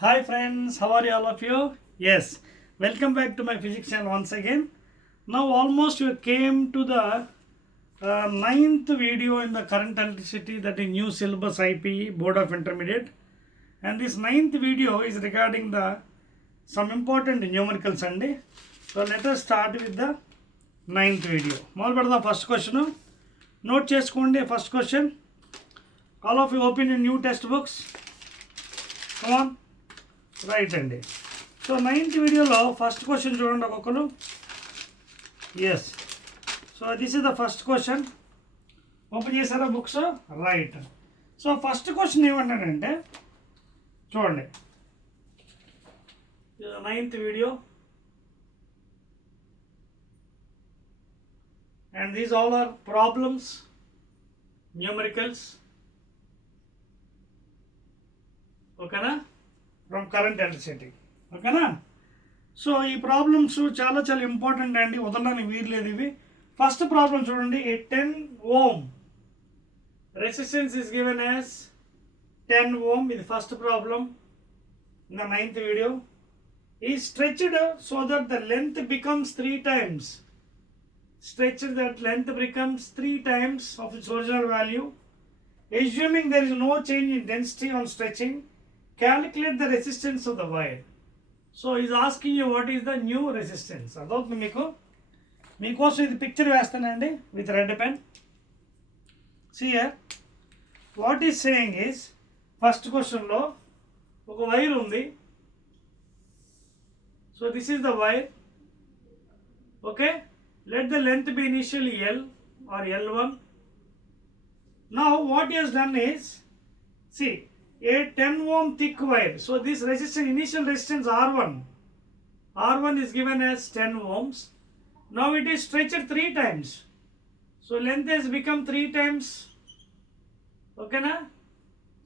Hi friends, how are you all of you? Yes, welcome back to my physics channel once again. Now almost we came to the ninth video in the current electricity, that is new syllabus IPE Board of Intermediate, and this ninth video is regarding the some important numericals అండి. So let us start with the ninth video. మొదలు పెడదాం. First question note చేసుకోండి. First question, all of you open in new text books. Come on, right అండి. So ninth వీడియోలో first question చూడండి ఒక్కొక్కరు. Yes, so this is the first question. Open చేశారా books? Right. So first question ఏమన్నాడంటే చూడండి, ninth video, and these all are problems, numericals, ఓకేనా, from current electricity, ఓకేనా. So ఈ ప్రాబ్లమ్స్ చాలా చాలా ఇంపార్టెంట్ అండి, వదలడానికి వీర్లేదు ఇవి. ఫస్ట్ ప్రాబ్లం చూడండి, ఏ 10 ohm resistance is given as 10 ohm. ఇది first problem in the ninth video. Is stretched so that the length becomes 3 times. Stretched, that length becomes 3 times of its original value. Assuming there is no change in density on stretching, calculate the resistance of the wire. So he is asking you what is the new resistance. అదవుతుంది మీకు. మీకోసం ఇది పిక్చర్ వేస్తానండి with red pen. See here, what is saying is, first క్వశ్చన్లో ఒక వైర్ ఉంది. So this is the wire, okay. Let the length be initially L or L1. Now what he has done is, see, a 10 ohm thick wire. So this resistance, initial resistance R1. R1 is given as 10 ohms. Now it is stretched 3 times. So length has become 3 times. Okay na?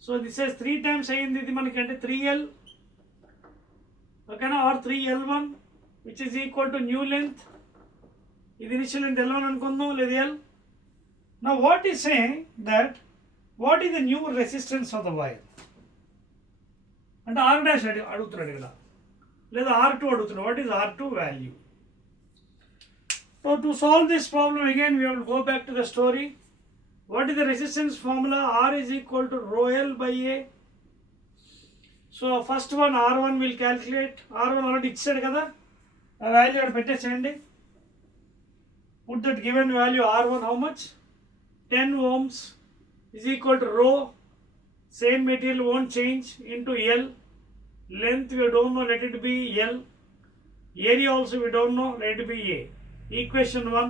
So this is 3 times ayindi, ఇది మనకంటే 3L. Okay na? Or 3L1, which is equal to new length. ఇది initial length L1 అనుకుందాం, లేదు L. Now what is saying that what is the new resistance of the wire అంటే R' అడుగుతున్నాడు కదా, లేదా R2 అడుగుతున్నాడు. What is R2 value? So to solve this problem again we will go back to the story. What is the resistance formula? R is equal to rho L by A. So first one R1 will calculate. R1 already ఇచ్చాడు కదా, ఆ వాల్యూ అక్కడ పెట్టేసేయండి. Put that given value R1 how much? 10 ohms is equal to rho, same material won't change, into L. Length we don't know, let it be L. Area also we don't know, let it be A. Equation 1.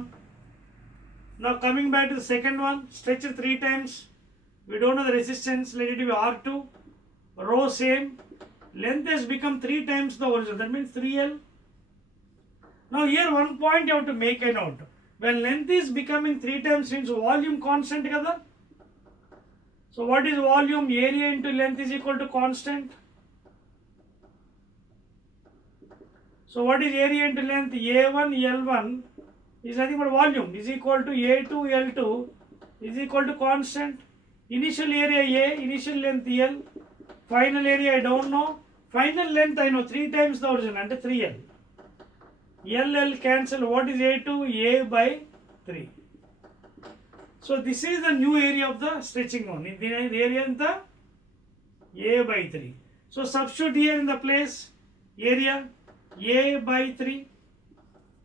Now coming back to the second one, stretch it 3 times. We don't know the resistance, let it be R2. Rho same. Length has become 3 times the original, that means 3L. Now here one point you have to make a note. When length is becoming 3 times means volume constant kada. So what is volume? Area into length is equal to constant. So what is area into length? A1 L1 is nothing but volume is equal to A2 L2 is equal to constant. Initial area A, initial length L, final area I don't know, final length I know 3 times the original and 3L. L cancel. What is A2? A by 3. So this is the new area of the stretching one. In the area in the A by 3. So substitute here in the place area A by 3,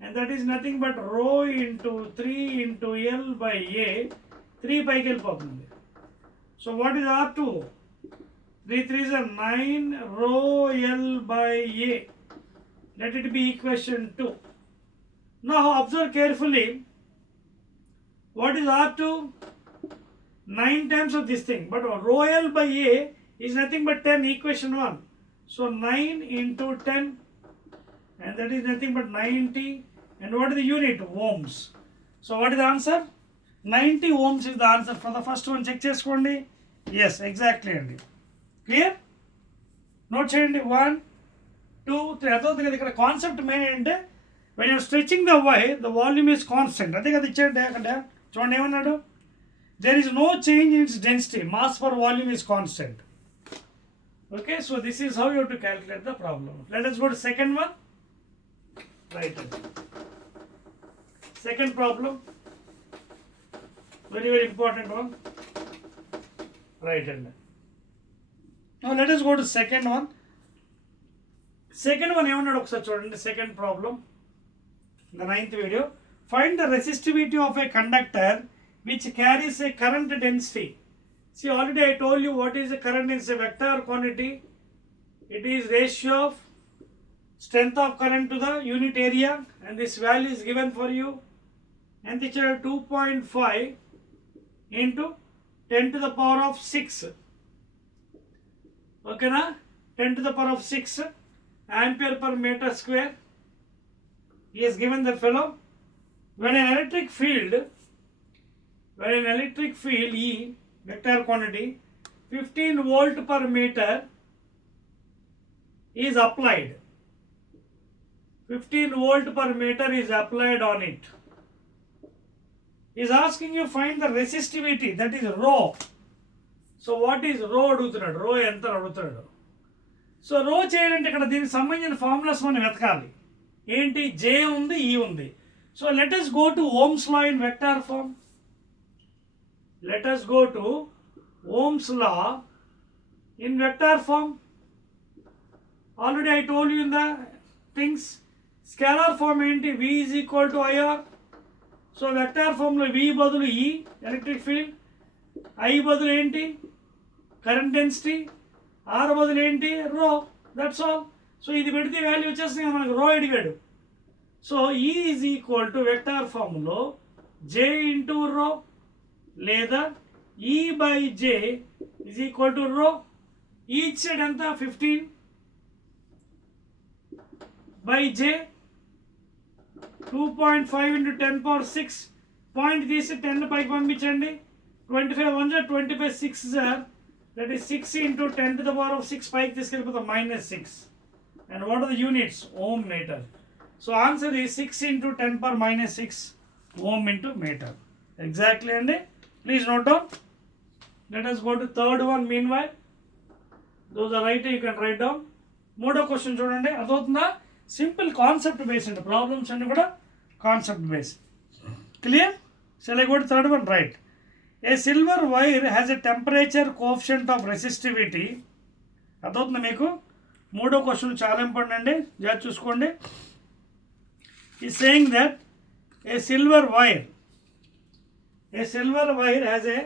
and that is nothing but rho into 3 into L by A. 3 by L popundi. So what is R2? 3 3s are 9 rho L by A. Let it be equation 2. Now observe carefully. What is R2? 9 times of this thing. But rho L by A is nothing but 10, equation 1. So 9 into 10, and that is nothing but 90. And what is the unit? Ohms. So what is the answer? 90 ohms is the answer for the first one. Check cheskondi. Yes, exactly. Clear? Note cheyandi. 1 2 3. అర్థమవుతుంది కదా. ఇక్కడ concept main ఏంటంటే when your stretching the wire the volume is constant. అదే కదా ఇచ్చాడు అక్కడ. చూడండి ఏమన్నాడు, there is no change in its density, mass per volume is constant. Okay, so this is how you have to calculate the problem. Let us go to second one. Right. Second problem. Very, very important one. Right hand. Now let us go to second one. Second one ఏమన్నాడు ఒకసారి చూడండి. Second problem. The ninth video. Find the resistivity of a conductor which carries a current density. See, already I told you what is the current density, vector quantity. It is ratio of strength of current to the unit area, and this value is given for you. And it's 2.5 into 10 to the power of 6. Okay, na? 10 to the power of 6 ampere per meter square. He has given the fellow. When an electric field E, vector quantity, 15 volt per meter is applied. 15 volt per meter is applied on it. He is asking you find the resistivity, that is rho. So what is rho అడుగుతున్నాడు, rho ఎంత అడుగుతున్నాడు. సో రో చేయాలంటే ఇక్కడ దీనికి సంబంధించిన ఫార్ములాస్ మనం వెతకాలి. ఏంటి, J ఉంది, E ఉంది. So let us go to Ohm's law in vector form. Let us go to Ohm's law in vector form. Already I told you in the things. Scalar form ఏంటి, V is equal to IR. So vector ఫామ్లో V బదులు E electric field, I బదులు ఏంటి current density, R బదులు ఏంటి రో, that's all. So ఇది పెడితే వాల్యూ వచ్చేస్తుంది మనకు, రో అడిగాడు. So E is equal to vector ఫామ్లో J ఇంటూ రో లేదా E by J is equal to rho. ఈ సైడ్ ఎంత 15 by J, 2.5 into 10 power 6. Point తీసి 10 పైకి పంపించండి. 25 1 25 6 sir, that is 6 into 10 to the power of 6 పైకి తీసుకెళ్ళిపోతాం -6. And what are the units, ohm meter. So answer is 6 into 10 power -6 ohm into metre. Exactly అండి. Please note down. Let us go to third one meanwhile. Those are right, you can write down. మూడో question చూడండి, అదవుతుందా. Simple concept base అండి, problems అన్ని కూడా concept base. Clear? Shall I go to third one? Right. A silver wire has a temperature coefficient of resistivity. అదవుతుంది మీకు. మూడో question చాలా ఇంపార్టెంట్ అండి, జాగ్రత్త చూసుకోండి. ఈ saying that a silver wire has a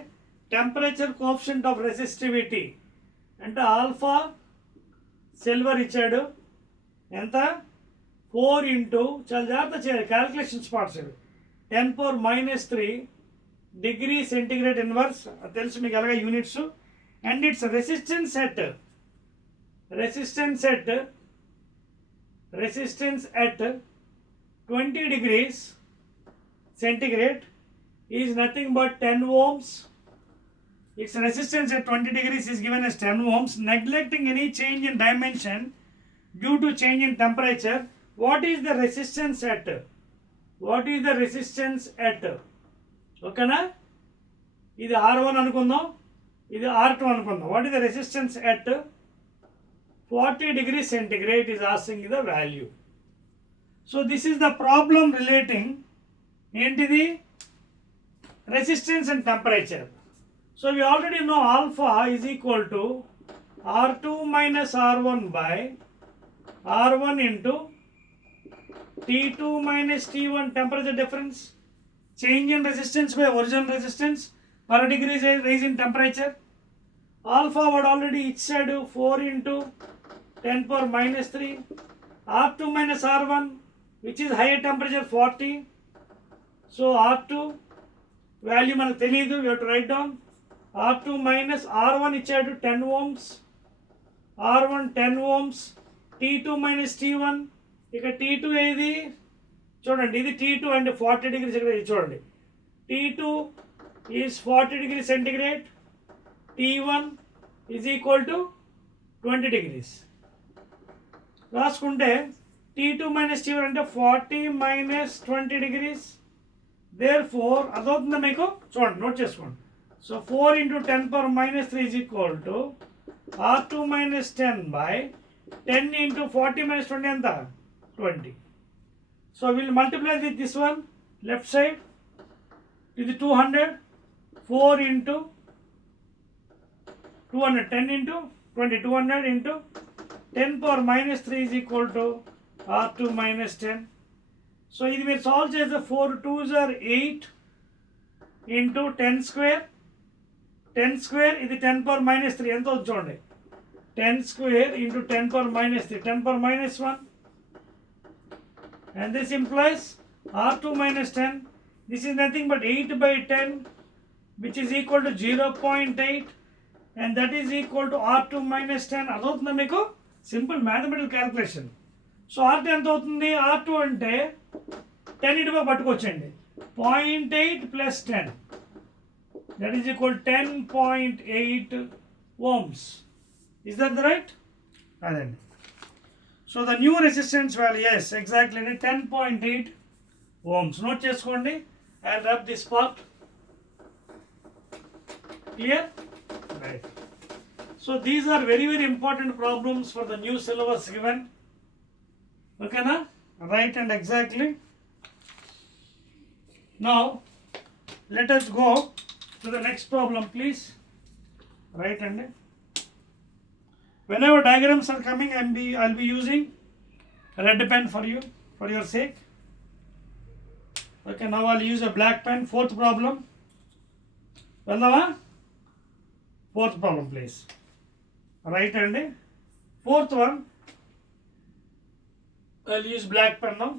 temperature coefficient of resistivity. అంటే alpha silver ఇచ్చాడు, ఎంత 4 into, చాలా జాగ్రత్త చేయాలి calculation spots, 10 power -3 degree centigrade inverse, అది తెలుసు మీకు ఎలాగ units. And it's resistance at 20 degrees centigrade is nothing but 10 ohms. Its resistance at 20 degrees is given as 10 ohms. Neglecting any change in dimension due to change in temperature, what is the resistance at? ఓకేనా, ఇది R1 అనుకుందాం, ఇది R2 అనుకుందాం. What is the resistance at 40 degrees centigrade is asking the value. So this is the problem relating ఏంటిది, resistance and temperature. So we already know alpha is equal to R2 minus R1 by R1 into T2 minus T1, temperature difference, change in resistance by original resistance per degree rise in temperature. Alpha what already ఇచ్చాడు 4 into 10 power -3. R2 minus R1 which is higher temperature 40. So R2 value మనకు తెలియదు, we have to write down. R2 minus R1 ఇచ్చాడు 10 ohms, R1 10 ohms, T2 minus T1. ఇక T2 ఏది చూడండి, ఇది T2 అంటే 40 degrees centigrade. చూడండి T2 is 40 degrees centigrade, T1 is equal to 20 degrees. రాసుకుంటే T2 minus T1 అంటే 40 minus 20 degrees. Therefore అదవుతుందా మీకు, చూడండి నోట్ చేసుకోండి. సో 4 into 10 power -3 is equal to R2 minus 10 by 10 into 40 minus 20 anta 20. So we'll multiply with this one left side to the 200, 4 into 200, 10 into 20, 200 into 10 power minus 3 is equal to R2 minus 10. So ఇది మీరు సాల్వ్ చేస్తే 4 2s are 8 into 10 square. 10 square ఇది 10 power minus 3 ఎంత అవుతుంది చూడండి. 10 square into 10 power minus 3, 10 power minus 1. And this implies R2 minus 10. This is nothing but 8 by 10, which is equal to 0.8. And that is equal to R2 minus 10. అదవుతుందా మీకు? Simple mathematical calculation. So R2 ఎంత అవుతుంది? R2 అంటే 10 ఇటుగా పట్టుకొచ్చండి. 0.8 plus 10. That is equal to 10.8 ohms. Is that right? అదండి. So the new resistance value, yes, exactly 10.8 ohms. Note చేసుకోండి. I'll rub this part. Clear? Right. So these are very important problems for the new syllabus given. Okay na? Right, and exactly. Now let us go to the next problem, please. Right, and whenever diagrams are coming, I'll be using a red pen for you, for your sake. Okay, now I'll use a black pen. Fourth problem. Veldava? Fourth problem, please. Right, and fourth one, I'll use black pen now.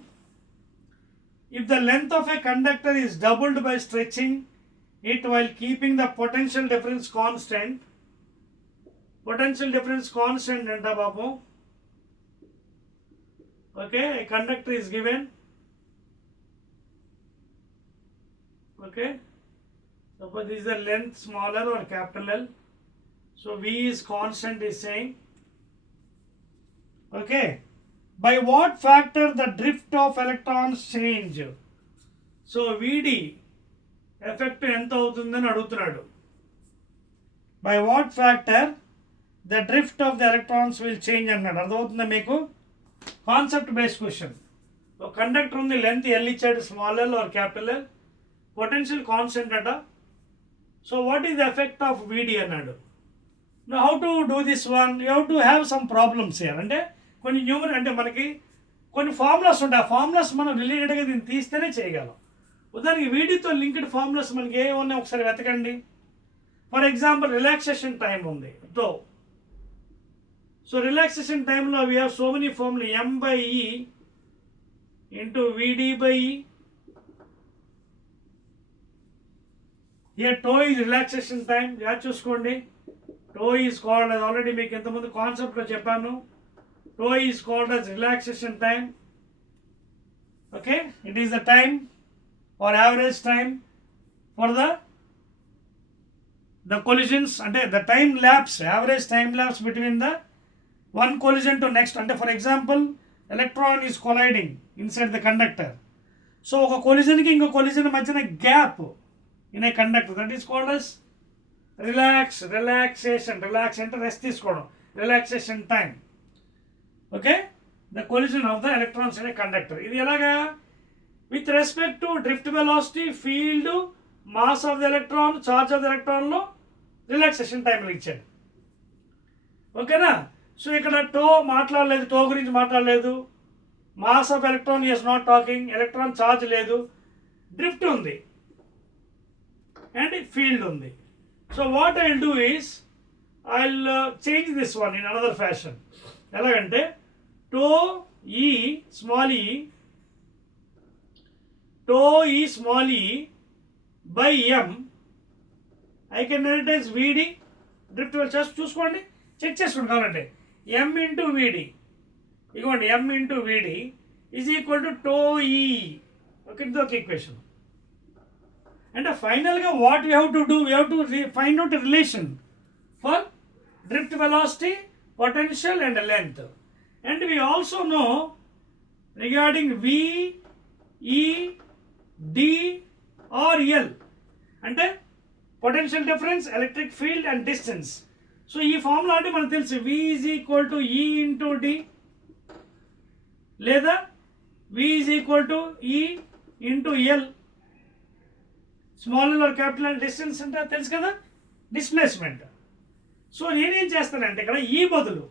If the length of a conductor is doubled by stretching it while keeping the potential difference constant, potential difference constant anta babu. Okay, a conductor is given. Okay, suppose this is the length smaller or capital L. So V is constant is saying. Okay, by what factor the drift of electrons change? So VD effect ఎంత అవుతుందని అడుగుతున్నాడు. By what factor the drift of the electrons will change అన్నాడు. అర్థమవుతుందా మీకు? Concept based question. ఒక conductor ఉంది, length L ఇచ్చాడు, small L or capital L, potential constant అట. So what is the effect of VD అన్నాడు. Now how to do this one? You have to have some problems here. అంటే కొన్ని న్యూమర్ అంటే మనకి కొన్ని ఫార్ములాస్ ఉంటాయి. ఆ ఫార్ములాస్ మనం రిలేటెడ్గా దీన్ని తీస్తేనే చేయగలం. ఉదాహరణకి వీడితో లింక్డ్ ఫార్ములాస్ మనకి ఏ ఉన్నాయి ఒకసారి వెతకండి. ఫర్ ఎగ్జాంపుల్ రిలాక్సేషన్ టైం ఉంది తో. సో రిలాక్సేషన్ టైంలో we have so many formula. M/E into VD/E. Here tau is relaxation time. Add చూసుకోండి. Tau is called as already మీకు ఇంతకుముందు కాన్సెప్ట్లో చెప్పాను. Tau is called as relaxation time. Okay, it is the time or average time for the collisions, అంటే the time lapse, average time lapse between the one collision to next. అంటే for example electron is colliding inside the conductor. So ఒక కొలిజన్కి ఇంకో కొలిజన్ మధ్యన gap in a conductor, that is called as relaxation. Relax అంటే రెస్ట్ తీసుకోవడం, relaxation time. Okay, the collision of the electrons in a conductor. ఇది ఎలాగా? With respect to drift velocity, field, mass of the electron, charge of the electron లో రిలాక్సేషన్ టైంలో ఇచ్చాడు. ఓకేనా? సో ఇక్కడ టో మాట్లాడలేదు, టో గురించి మాట్లాడలేదు. Mass of electron is not talking. Electron charge లేదు, డ్రిఫ్ట్ ఉంది అండ్ ఫీల్డ్ ఉంది. So what I will do is I will change this one in another fashion. ఎలాగంటే టో ఈ స్మాల్ ఈ, టో ఈ స్మాల్ ఈ బై ఎం, I can write as VD. Drift చేసి చూసుకోండి, చెక్ చేసుకోండి కావాలంటే. M ఇంటూ VD, ఇదిగోండి M into VD is equal to toe ఈ. ఓకే, ఇది ఒక ఈక్వేషన్. అంటే ఫైనల్గా what we have to do, we have to find out relation for drift velocity, potential and length. And we also know regarding V, E, D or L అంటే potential difference, electric field and distance. So ఈ formula అంటే మనకు తెలుసు V is equal to E into D లేదా V is equal to E into L. Small or capital and distance అంటే తెలుసు కదా, displacement. So నేనేం చేస్తానంటే ఇక్కడ ఈ బదులు,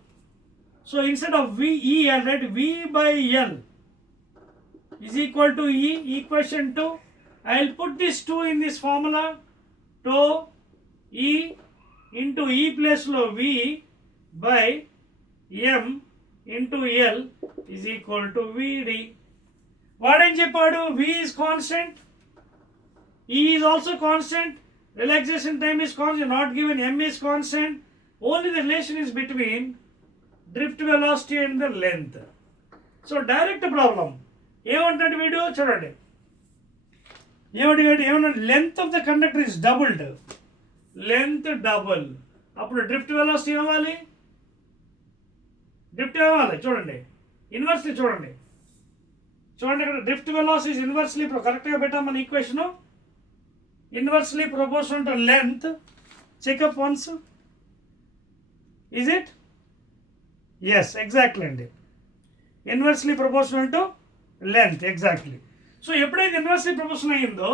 so instead of VEL, right, V/L is equal to E, equation 2. I will put this 2 in this formula. Tau E into E place lo V by M into L is equal to VD. వాడేం చెప్పాడు? V is constant, E is also constant, relaxation time is constant, not given, M is constant. Only the relation is between drift velocity and the length. So direct problem. ఏమంటాడు వీడియో చూడండి, ఏమన్నాడు? Length of the conductor is doubled, length double, అప్పుడు drift velocity ఏమవ్వాలి? చూడండి ఇన్వర్స్లీ, చూడండి ఇక్కడ drift velocity is inversely, కరెక్ట్గా పెట్టాం మన equation, inversely proportional to length. Check up once, is it? Yes, exactly అండి, inversely proportional to length, exactly. So ఎప్పుడైతే ఇన్వర్స్లీ ప్రపోర్షనల్ అయ్యిందో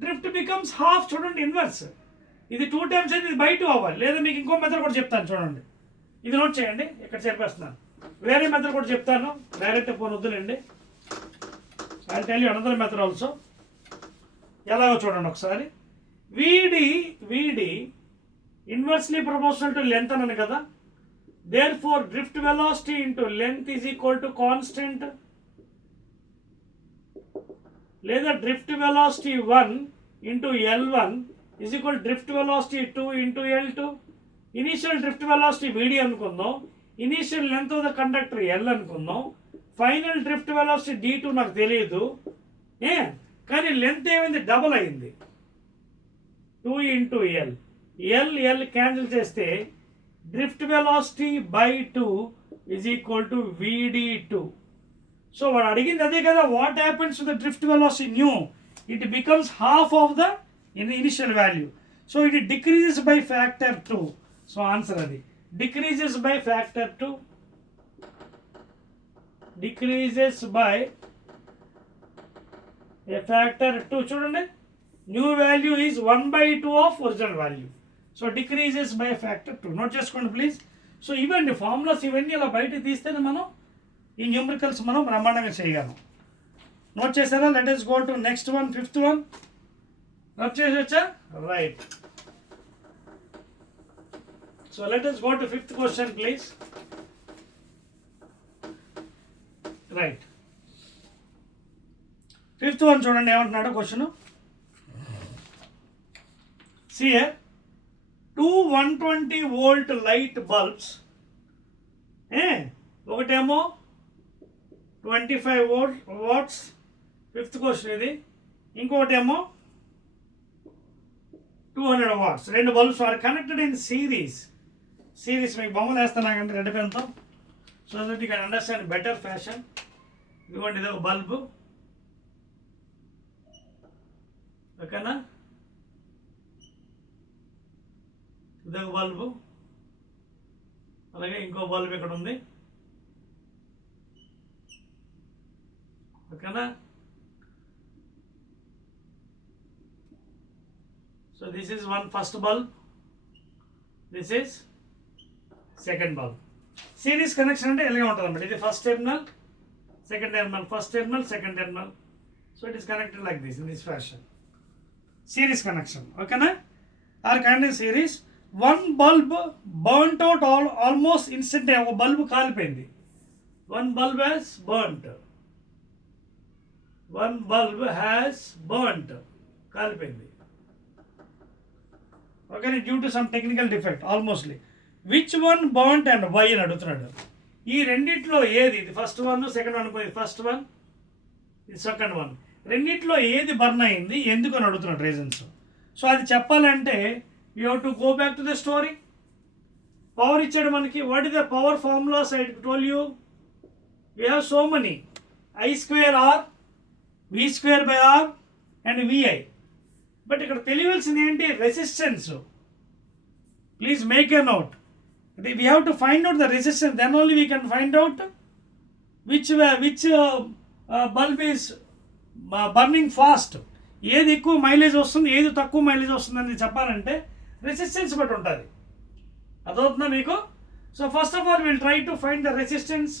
డ్రిఫ్ట్ బికమ్స్ హాఫ్. చూడండి ఇన్వర్స్, ఇది 2 times అయితే ఇది బై 2 అవ్వాలి. లేదా మీకు ఇంకో మెథడ్ కూడా చెప్తాను, చూడండి ఇది నోట్ చేయండి, ఇక్కడ చెప్పేస్తున్నాను. వేరే మెథడ్ కూడా చెప్తాను, డైరెక్ట్ ఫోన్ వద్దులేండి. I tell you another method also. ఎలాగో చూడండి ఒకసారి. వీడి ఇన్వర్స్లీ ప్రపోర్షనల్ టు లెంత్ అన్నాను కదా, therefore drift velocity into length is equal to constant, లేదా drift velocity 1 into L1 is equal to drift velocity 2 into L2. Initial drift velocity VD అనుకుందాం, initial length of the conductor L అనుకుందాం, final drift velocity D2 నాకు తెలియదు, కానీ లెంత్ ఏమైంది? డబుల్ అయింది, 2 into L. L cancel చేస్తే drift velocity by 2 is equal to VD2. So వాడు అడిగింది అదే కదా, what happens to the drift velocity new, it becomes half of the initial value. So it decreases by factor 2. So answer అది, decreases by factor 2, decreases by a factor 2. చూడండి new value is 1/2 of original value. So decreases by factor 2. Note చేసుకోండి please. So ఇవన్నీ ఫార్ములాస్, ఇవన్నీ ఇలా బయటకు తీస్తేనే మనం ఈ న్యూమరికల్స్ మనం బ్రహ్మాండంగా చేయగలం. నోట్ చేశారా? Let us go to next one, 5th one. Note చేసొచ్చా? Right. So let us go to 5th question please. Right, 5th one చూడండి ఏమంటున్నాడు క్వశ్చన్. See here, 2 120 volt light bulbs, ఒకటేమో 25 watts, 5th క్వశ్చన్ ఇది, ఇంకోటేమో 200 watts. రెండు bulbs are connected in series. మీకు బొమ్మలు వేస్తాను రెడ్ పెన్తో, so that you can understand better fashion. ఇదిగోండి ఇది ఒక బల్బు, ఓకేనా, ఇదొక బల్బు, అలాగే ఇంకో బల్బు ఇక్కడ ఉంది, ఓకేనా. So this is one first bulb, this is second bulb. Series connection అంటే ఇలాగే ఉంటుంది అన్నమాట. ఇది first terminal, second terminal, first terminal, second terminal. So it is connected like this, in this fashion. Series connection, ఓకేనా, are connected series. One bulb burnt out almost instant. ఒక bulb కాలిపోయింది, one bulb has burnt, one bulb has burnt, కాలిపోయింది, okay, due to some technical defect almostly. Which one burnt and why అని అడుగుతున్నాడు. ఈ రెండిట్లో ఏది, ఇది ఫస్ట్ వన్, సెకండ్ వన్ అనుకో, ఇది ఫస్ట్ వన్, ఇది సెకండ్ వన్, రెండిట్లో ఏది బర్న్ అయింది, ఎందుకు అని అడుగుతున్నాడు రీజన్స్. సో అది చెప్పాలంటే you have to go back to the story. Power ఇచ్చాడు మనకి. What is the power formulas? I told you, we have so many. I²R, V²/R and VI. But ఇక్కడ తెలియవలసింది ఏంటి? Resistance. Please make a note. We have to find out the resistance, then only we can find out which bulb is burning fast. ఏది ఎక్కువ మైలేజ్ వస్తుంది, ఏది తక్కువ మైలేజ్ వస్తుందని చెప్పాలంటే రెసిస్టెన్స్ బట్టి ఉంటుంది. అదవుతుందా మీకు? So first of all will try to find the resistance.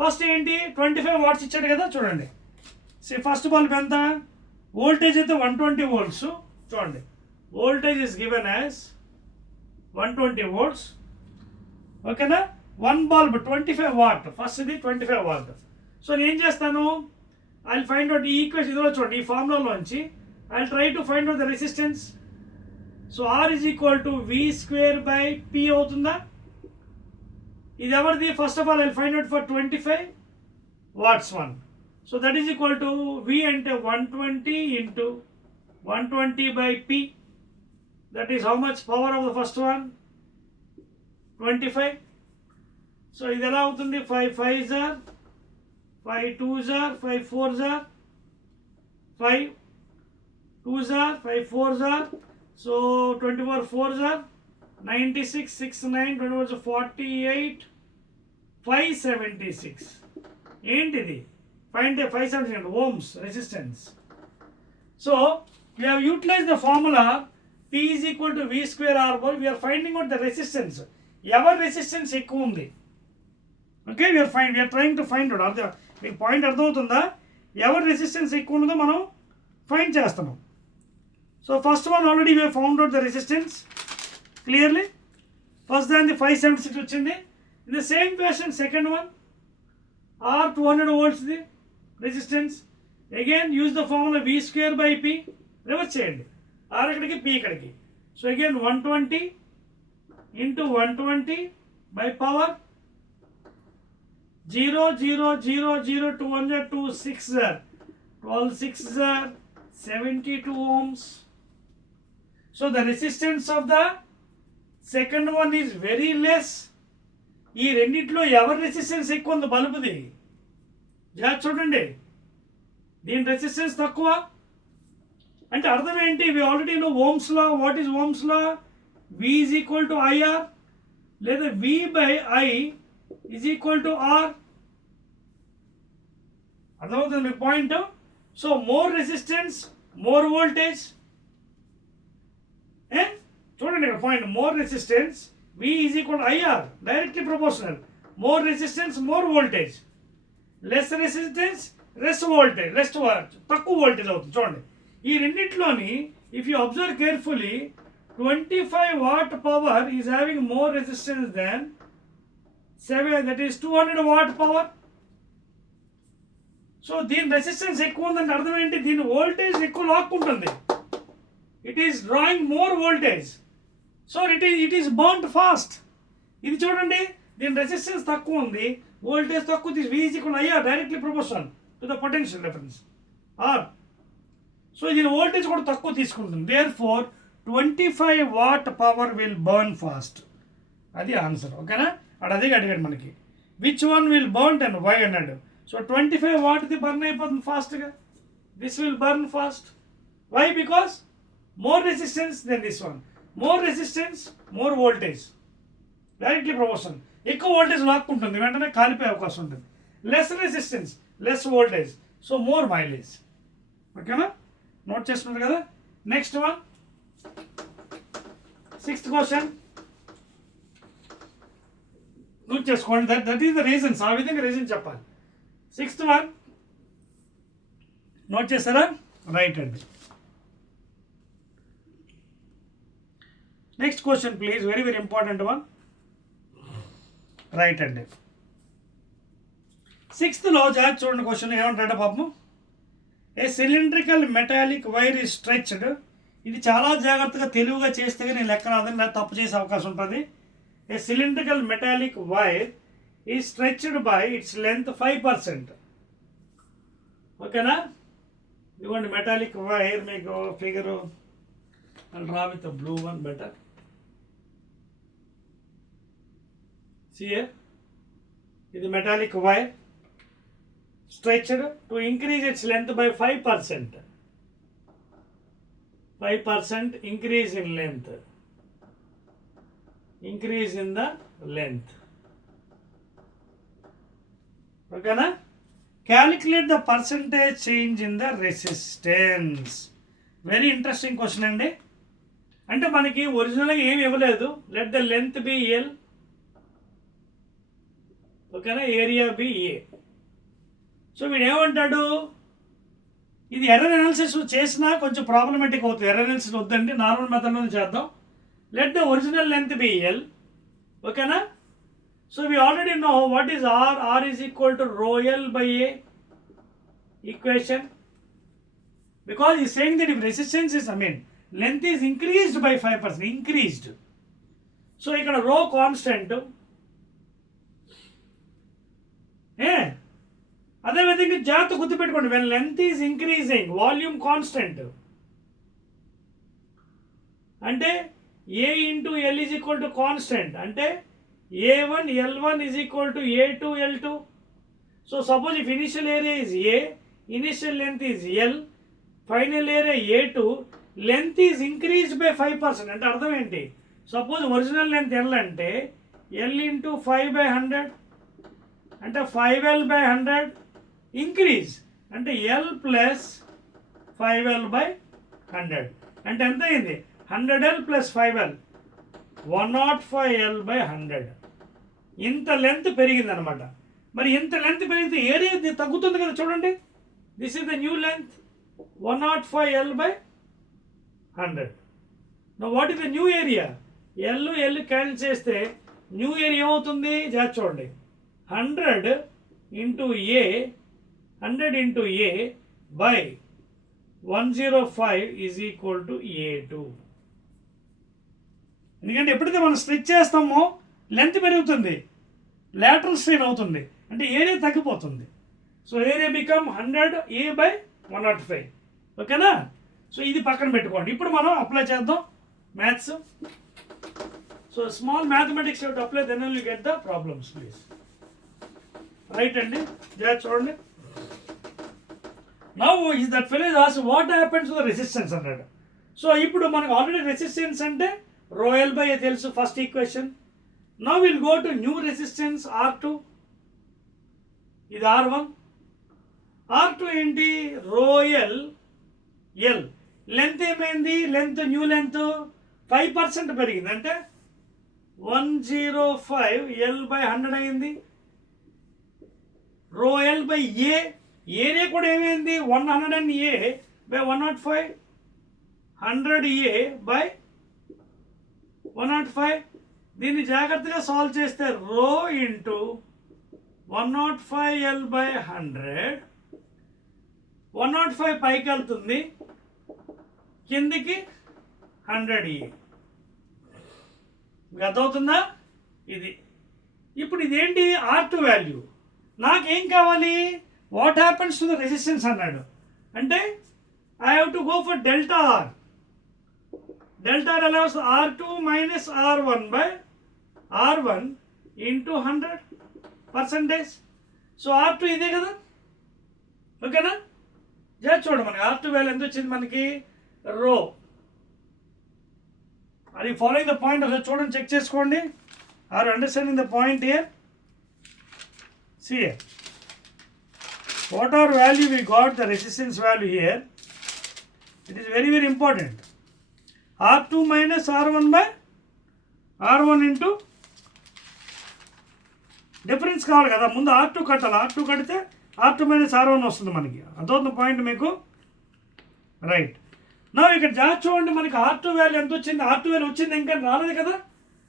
First ఏంటి, 25 వాట్స్ ఇచ్చాడు కదా, చూడండి. ఫస్ట్ బల్బ్ ఎంత, వోల్టేజ్ అయితే 120 volts. చూడండి, voltage is given as 120 volts. ఓకేనా? వన్ బల్బ్ 25 watt, ఫస్ట్ ఇది 25 watt. సో నేను ఏం చేస్తాను, ఐ ఫైండ్ అవుట్ ఈ ఈక్వేషన్ ఇదిలో చూడండి, ఈ ఫార్ములాలోంచి I try to find out the resistance. So R is equal to V²/P అవుతుందా? ఇది ఎవరిది? First of all I find out for 25 watts one. So that is equal to V అంటే 120 into 120/P. That is how much power of the first one? 25. సో ఇది ఎలా అవుతుంది? 5 5s are 5 2s are 5 4s are 5 2s are 5 4s are. So 24 4s are 96 6 9 24 48 576. ఏంటిది? ఫైండ్ 576 ohms resistance. So we have utilized the formula P is equal to V²R whole. We are finding out the resistance. ఎవరి రెసిస్టెన్స్ ఎక్కువ ఉంది? Okay, we are trying to find out. మీకు పాయింట్ అర్థమవుతుందా? ఎవరి రెసిస్టెన్స్ ఎక్కువ ఉన్నదో మనం ఫైండ్ చేస్తున్నాం. So first one already we found out the resistance clearly. First దాన్ని 576 వచ్చింది. In the same fashion second one or 200 volts the resistance. Again use the formula V²/P. Reverse చేయండి, ఆర్ ఇక్కడికి P ఇక్కడికి. సో అగైన్ 120 into 120 by power 0 0 0 0 2 6 12 6 72 ohms. So the resistance of the second one is very less. ఈ రెండిట్లో ఎవరి రెసిస్టెన్స్ ఎక్కువ ఉంది? బల్బుది. జాగ్రత్త చూడండి, దీని రెసిస్టెన్స్ తక్కువ అంటే అర్థం ఏంటి? We already know ohm's law. What is ohm's law? V is equal to IR, లేదా V/I is equal to R. అర్థమవుతుంది మీ point? So more resistance more voltage. చూడండి ఇక్కడ point, more resistance V is equal to IR, directly proportional. More resistance more voltage, less resistance less voltage, తక్కువ voltage అవుతుంది. చూడండి ఈ రెండింటిలోని if you observe carefully 25 watt power is having more resistance than 7, that is 200 watt power. సో దీని resistance ఎక్కువ ఉందంటే అర్థం ఏంటి? దీని వోల్టేజ్ ఎక్కువ లాక్కుంటుంది. It is drawing more voltage. So it is burned fast. ఇది చూడండి, దీని రెసిస్టెన్స్ తక్కువ ఉంది, వోల్టేజ్ తక్కువ. This V is equal to IR, directly proportional to the potential difference R. సో దీని వోల్టేజ్ కూడా తక్కువ తీసుకుంటుంది. Therefore 25 watt power will burn fast. అది ఆన్సర్. ఓకేనా? అదే అడిగాడు మనకి, which one will burn and why అన్నాడు. సో 25 wattది బర్న్ అయిపోతుంది ఫాస్ట్గా. This will burn fast. Why? Because more resistance then this one. More resistance more voltage, directly proportional. ఎక్కువ వోల్టేజ్ లాక్కుంటుంది, వెంటనే కాలిపోయే అవకాశం ఉంటుంది. Less resistance less voltage, so more mileage. ఓకేనా? నోట్ చేసుకున్నారు కదా? Next one, 6th question note చేసుకోండి. That is the reasons. ఆ విధంగా రీజన్ చెప్పాలి. 6th వన్ నోట్ చేస్తారా? రైట్ అండి. Next question please, very very important one. Right అండి. 6thలో జాగ్రత్త చూడండి, క్వశ్చన్ ఏమంటాడు పాపము. ఏ cylindrical metallic wire is stretched. ఇది చాలా జాగ్రత్తగా తెలుగుగా చేస్తే నేను లెక్క రాదని, లేదా తప్పు చేసే అవకాశం ఉంటుంది. A cylindrical metallic wire is stretched by its length 5%. ఓకేనా? ఇదిగోండి మెటాలిక్ వైర్, మీకు figure draw with blue one better. సిఏ ఇది metallic wire stretched to increase its length by 5%. 5% increase in length. increase in the length. ఓకేనా? Calculate the percentage change in the resistance. Very interesting question అండి. అంటే మనకి ఒరిజినల్గా ఏమి ఇవ్వలేదు. Let the length be L, ఓకేనా, ఏరియా బి ఏ. సో వీడు ఏమంటాడు, ఇది ఎర్రర్ అనాలిసిస్ చేసినా కొంచెం ప్రాబ్లమేటిక్ అవుతుంది. ఎర్రర్ అనాలిసిస్ వద్దండి, నార్మల్ మెథడ్లో చేద్దాం. Let the original length be L, ఓకేనా. So we already know what is R. R is equal to rho L by A equation. Because ఈ saying that if resistance is length is increased by 5%, increased. So ఇక్కడ rho constant, అదేవిధంగా జాగ్రత్త గుర్తుపెట్టుకోండి, when length is increasing volume constant అంటే A into L is equal to constant, అంటే A1 L1 is equal to A2 L2. So suppose if initial area is A, initial length is L, final area A2, length is increased by 5%. అంటే అర్థం ఏంటి? Suppose original length L అంటే L into 5 by 100 అంటే 5L by 100 ఇంక్రీజ్ అంటే L plus 5L by 100 అంటే ఎంత అయింది? 100L plus 5L 105L by 100. ఇంత లెంత్ పెరిగిందనమాట. మరి ఇంత లెంత్ పెరిగితే ఏరియా తగ్గుతుంది కదా, చూడండి. This is the new length 105L by 100. No what is the new area? L cancel చేస్తే న్యూ ఏరియా ఏమవుతుంది? జాగ్రత్త చూడండి. 100 ఇంటూ ఏ బై 105 ఈజ్ ఈక్వల్ టు A2. ఎందుకంటే ఎప్పుడైతే మనం స్ట్రెచ్ చేస్తామో లెంత్ పెరుగుతుంది, లాటరల్ స్ట్రెయిన్ అవుతుంది, అంటే ఏరియా తగ్గిపోతుంది. So area become 100A by 105. ఓకేనా? సో ఇది పక్కన పెట్టుకోండి. ఇప్పుడు మనం అప్లై చేద్దాం maths. So small mathematics to apply, then you get the problems please. Right అండి, జాగ్రత్త చూడండి. Now is that fellow is asked what happens to the resistance అన్నాడు. సో ఇప్పుడు మనకు ఆల్రెడీ రెసిస్టెన్స్ అంటే rho L by A తెలుసు, first equation. Now will go to new resistance R2. ఇది R1. R2 ఏంటి? rho L. లెంత్ ఏమైంది? Length new length 5% పెరిగింది అంటే 105L by 100 అయింది. rho L by A, area కూడా ఏమైంది? 100A by 105, 100A by 105. దీన్ని జాగ్రత్తగా సాల్వ్ చేస్తే రో ఇంటూ 105L by 100, 105 పైకి వెళ్తుంది, కిందికి 100A. అర్థమవుతుందా? ఇది ఇప్పుడు ఇదేంటి? R2 value. నాకేం కావాలి? What happens to the resistance అన్నాడు. అంటే I have to go for delta R. Delta R ఎలా వస్తుంది? R2 minus R1 by R1 into 100%. So R2 ఇదే కదా, ఓకేనా? జస్ట్ చూడండి, మనకి R2 వాల్యూ ఎంత వచ్చింది? మనకి రో. అది ఫాలోయింగ్ ద పాయింట్ ఒకసారి చూడండి, చెక్ చేసుకోండి. Are understanding the point here? See here, what are value we got the resistance value here. It is very very important. R2 minus R1 by R1 into difference కావాలి కదా, ముందు R2 కట్టాలి. R2 కడితే R2 minus R1 వస్తుంది మనకి. అదొక పాయింట్ మీకు. రైట్. నా ఇక్కడ జాగ్రత్త చూడండి, మనకి R2 వాల్యూ ఎంత వచ్చింది? R2 వాల్యూ వచ్చింది, ఇంకా రాలేదు కదా.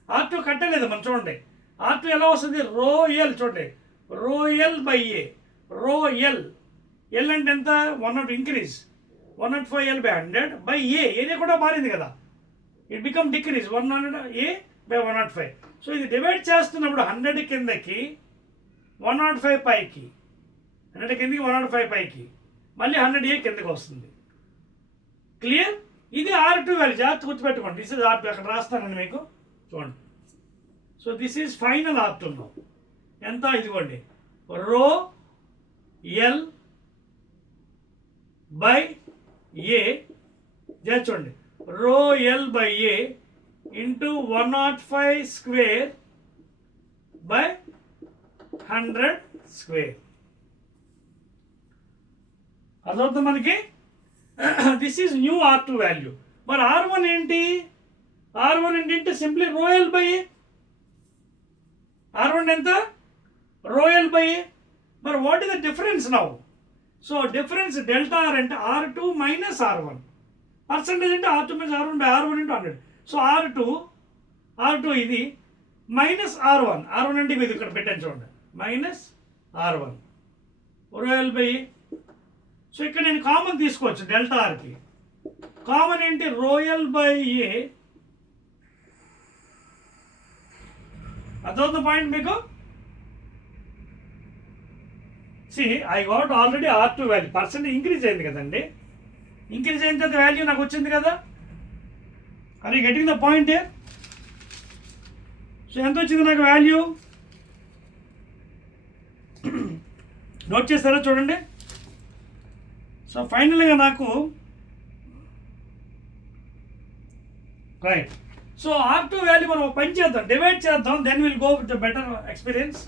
R2 కట్టలేదు మనం. చూడండి R2 ఎలా వస్తుంది? Rho L. చూడండి, rho L by A. Rho L అంటే ఎంత? 100 increase, 105L by 100 by A. Area కూడా మారింది కదా, it become decrease 100A by 105. సో ఇది డివైడ్ చేస్తున్నప్పుడు 100 కిందకి 105 పైకి, 100 కిందకి 105 పైకి, మళ్ళీ 100A కిందకి వస్తుంది. క్లియర్? ఇది R2 వాల్యూ. జాగ్రత్త గుర్తుపెట్టుకోండి. This is R2. అక్కడ రాస్తానండి మీకు, చూడండి. So this is final R2. ఎంత? ఇదిగోండి, రో ఎల్ బై ఏ. చూడండి, rho L by A into 105 square by 100 square. అదవుతుంది మనకి. This is new R2 value. మరి R1 ఏంటి? R1 ఏంటంటే సింప్లీ రోయల్ బై ఏ. R1 ఎంత? Rho L by A. మరి what is the difference now? So difference delta R అంటే R2 మైనస్ R1. పర్సంటేజ్ అంటే R2 minus R1 by R1 into 100. So R2 ఇది minus R1. R1 అంటే ఇది ఇక్కడ పెట్టాను చూడండి, మైనస్ R1 రోయల్ బై. సో ఇక్కడ నేను కామన్ తీసుకోవచ్చు డెల్టా ఆర్కి. కామన్ ఏంటి? Rho L by A. అదవుతుంది పాయింట్ మీకు. See I got already R2 value. Percent increase అయింది కదండి. ఇంక్రీజ్ అయిన తర్వాత వాల్యూ నాకు వచ్చింది కదా. Are you getting the point? So ఎంత వచ్చింది నాకు వాల్యూ? నోట్ చేస్తారా చూడండి. సో ఫైనల్గా నాకు రైట్. సో R2 వాల్యూ మనం పని చేద్దాం, డివైడ్ చేద్దాం, then will go with the better experience.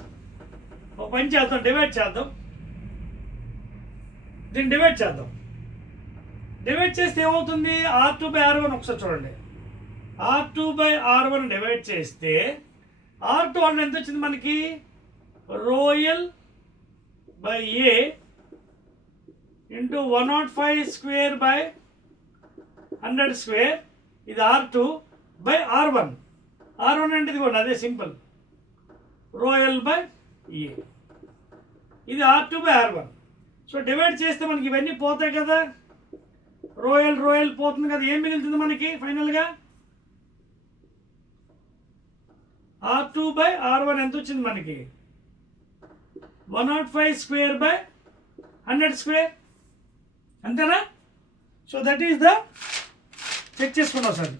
ఒక పని చేద్దాం, డివైడ్ చేద్దాం, దీన్ని డివైడ్ చేద్దాం. డివైడ్ చేస్తే ఏమవుతుంది? R2 బై R1 ఒకసారి చూడండి. R2 బై R1 డివైడ్ చేస్తే R2 అంటే ఎంత వచ్చింది మనకి? రోయల్ by A into 105 square by 100 స్క్వేర్. ఇది R2 బై R1. R1 అంటే ఇది కూడా అదే సింపుల్, రోయల్ బై ఏ. ఇది R2 by R1. So divide చేస్తే మనకి ఇవన్నీ పోతాయి కదా, రోయల్ పోతుంది కదా. ఏం మిగులుతుంది మనకి ఫైనల్గా? R2 బై R1 ఎంత వచ్చింది మనకి? 105 స్క్వేర్ బై 100 స్క్వేర్, అంతేనా? So that is the, check చేసుకున్నాం సార్.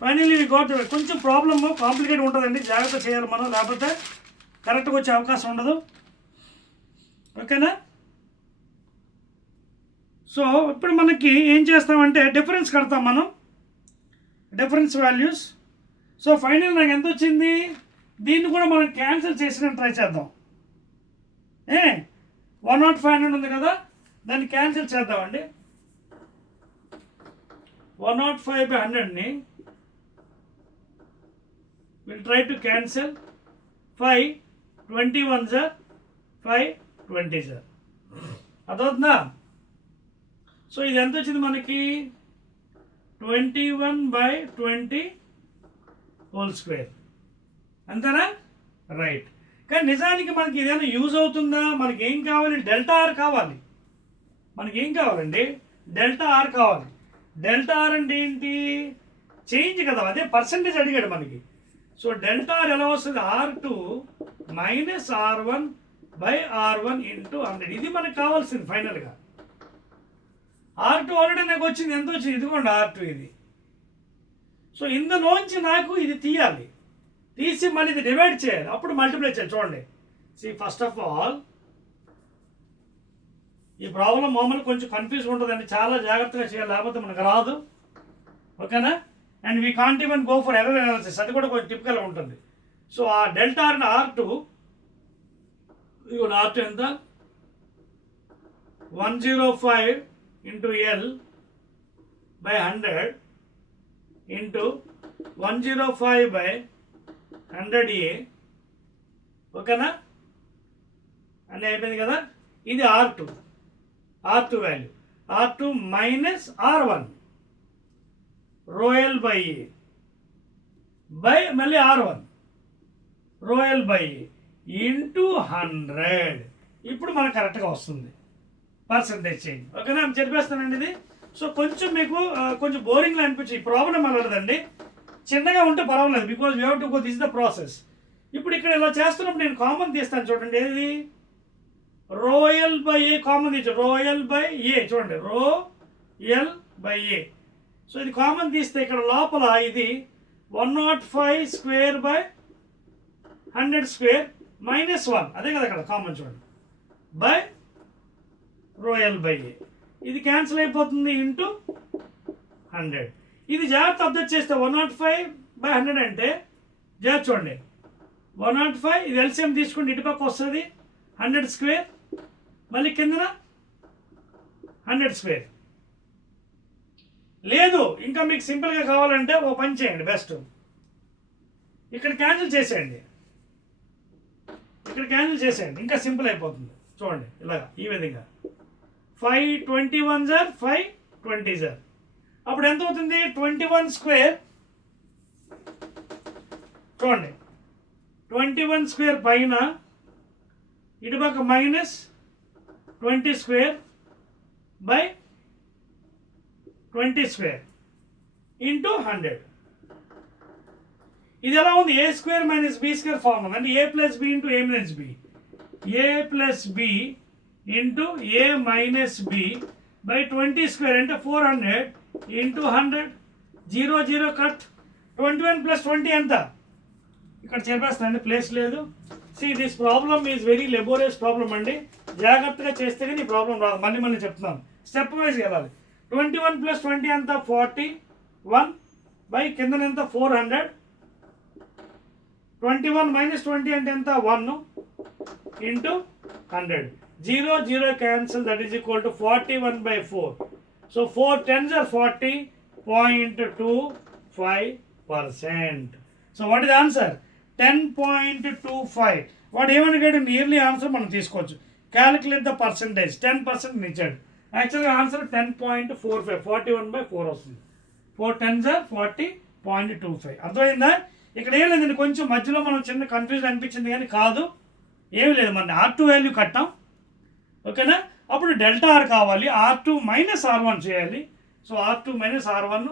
Finally we got. కొంచెం ప్రాబ్లమ్ కాంప్లికేట్ ఉంటుందండి, జాగ్రత్త చేయాలి మనం, లేకపోతే కరెక్ట్గా వచ్చే అవకాశం ఉండదు. ఓకేనా? సో ఇప్పుడు మనకి ఏం చేస్తామంటే డిఫరెన్స్ కడతాం మనం, డిఫరెన్స్ వాల్యూస్. సో ఫైనల్ నాకు ఎంత వచ్చింది? దీన్ని కూడా మనం క్యాన్సిల్ చేసిన ట్రై చేద్దాం. 105 ఉంది కదా, దాన్ని క్యాన్సిల్ చేద్దామండి. 105 బై 100ని will try to cancel. 5 21 sir, 5 20 sir. అదవుతుందా? సో ఇది ఎంత వచ్చింది మనకి? 21 బై 20 హోల్ స్క్వేర్, అంతేనా? రైట్. కానీ నిజానికి మనకి ఏదైనా యూజ్ అవుతుందా? మనకి ఏం కావాలి? డెల్టా ఆర్ కావాలి. మనకి ఏం కావాలండి? డెల్టా ఆర్ కావాలి. డెల్టా ఆర్ అంటే ఏంటి? చేంజ్ కదా, అదే పర్సంటేజ్ అడిగాడు మనకి. సో డెల్టా ఆర్ ఎలా వస్తుంది? R2 minus R1 by R1 into 100. ఇది మనకు కావాల్సింది ఫైనల్గా. R2 ఆల్రెడీ నాకు వచ్చింది. ఎంత వచ్చింది? ఇదిగోండి R2 ఇది. సో ఇందులోంచి నాకు ఇది తీయాలి, తీసి మళ్ళీ ఇది డివైడ్ చేయాలి, అప్పుడు మల్టిప్లై చేయాలి. చూడండి, సి ఫస్ట్ ఆఫ్ ఆల్ ఈ ప్రాబ్లం మామూలు కొంచెం కన్ఫ్యూజ్ ఉంటుందండి, చాలా జాగ్రత్తగా చేయాలి, లేకపోతే మనకు రాదు. ఓకేనా? And we can't even go for error analysis, అది కూడా కొంచెం టిపికల్గా ఉంటుంది. సో ఆ డెల్టా ఆర్ R2, ఇదిగోండి R2 ఎంత? 105 ఇంటూ L బై 100 ఇంటూ 105 బై 100A. ఓకేనా? అన్నీ అయిపోయింది కదా. ఇది R2 value. R2 minus R1 రోయల్ బై ఏ బై మళ్ళీ R1 రోయల్ బై ఏ ఇంటూ 100. ఇప్పుడు మనకు కరెక్ట్గా వస్తుంది పర్సంటేజ్ చేంజ్. ఓకేనా? చెప్పేస్తానండి ఇది. సో కొంచెం మీకు కొంచెం బోరింగ్గా అనిపించి ఈ ప్రాబ్లం అలాంటిదండి, చిన్నగా ఉంటే పర్వాలేదు, because we have to go, this is the process. ఇప్పుడు ఇక్కడ ఇలా చేస్తున్నప్పుడు నేను కామన్ తీస్తాను చూడండి. ఏది? రోయల్ బై ఏ కామన్ తీసు, రోయల్ బై ఏ చూడండి, రోయల్ బై ఏ. సో ఇది కామన్ తీస్తే ఇక్కడ లోపల ఇది 105 స్క్వేర్ బై 100 స్క్వేర్ మైనస్ 1, అదే కదా అక్కడ కామన్ చూడండి, బై రోయల్ బై ఏ. ఇది క్యాన్సిల్ అయిపోతుంది ఇంటూ 100. ఇది జాగ్రత్త అబ్జర్వ్ చేస్తే 105/100 అంటే జాగ్రత్త చూడండి, 105 ఇది ఎల్సిఎం తీసుకుంటే ఇటుపక్క వస్తుంది 100 స్క్వేర్, మళ్ళీ కిందన 100 స్క్వేర్. లేదు ఇంకా మీకు సింపుల్గా కావాలంటే ఓ పని చేయండి, బెస్ట్ ఇక్కడ క్యాన్సిల్ చేసేయండి, ఇక్కడ క్యాన్సిల్ చేసేయండి, ఇంకా సింపుల్ అయిపోతుంది. చూడండి ఇలాగా ఈ విధంగా 521 సార్ 520 సార్. అప్పుడు ఎంత అవుతుంది 21 స్క్వేర్. చూడండి 21 స్క్వేర్ పైన ఇటుపక్క minus 20 square by 20 square into 100. ఇది ఎలా ఉంది, A square minus B square form ఉంది, అంటే A plus B into A minus B, A plus B into A minus B by 20 square అంటే 400 ఇంటూ 100. 0 0 కట్. 21 ప్లస్ 20 ఎంత, ఇక్కడ చెప్పేస్తానండి, ప్లేస్ లేదు. See this problem is very లెబోరియస్ ప్రాబ్లమ్ అండి, జాగ్రత్తగా చేస్తే కానీ ఈ ప్రాబ్లం రాదు. మళ్ళీ చెప్తున్నాను, స్టెప్ వైజ్ వెళ్ళాలి. 21 ప్లస్ 20 ఎంత 41 బై కింద ఎంత 400. 21 మైనస్ 20 అంటే ఎంత 1 ఇంటూ 100. 0 0 cancel, that is equal to 41/4. So 4 10s are 40.25%. So what is the answer? 10.25. వాడు ఏమని get నియర్లీ ఆన్సర్ మనం తీసుకోవచ్చు. క్యాలిక్యులేట్ ద పర్సంటేజ్ 10% ఇచ్చాడు, యాక్చువల్గా ఆన్సర్ 10.45, 41/4 వస్తుంది. 4 10s are 40.25. అర్థమైందా? ఇక్కడ ఏం లేదండి, కొంచెం మధ్యలో మనం చిన్న కన్ఫ్యూజన్ అనిపించింది కానీ కాదు, ఏమి లేదు. మన R2 వాల్యూ కట్టాం, ఓకేనా. అప్పుడు డెల్టా ఆర్ కావాలి, R2 మైనస్ R1 చేయాలి. So R2 minus R1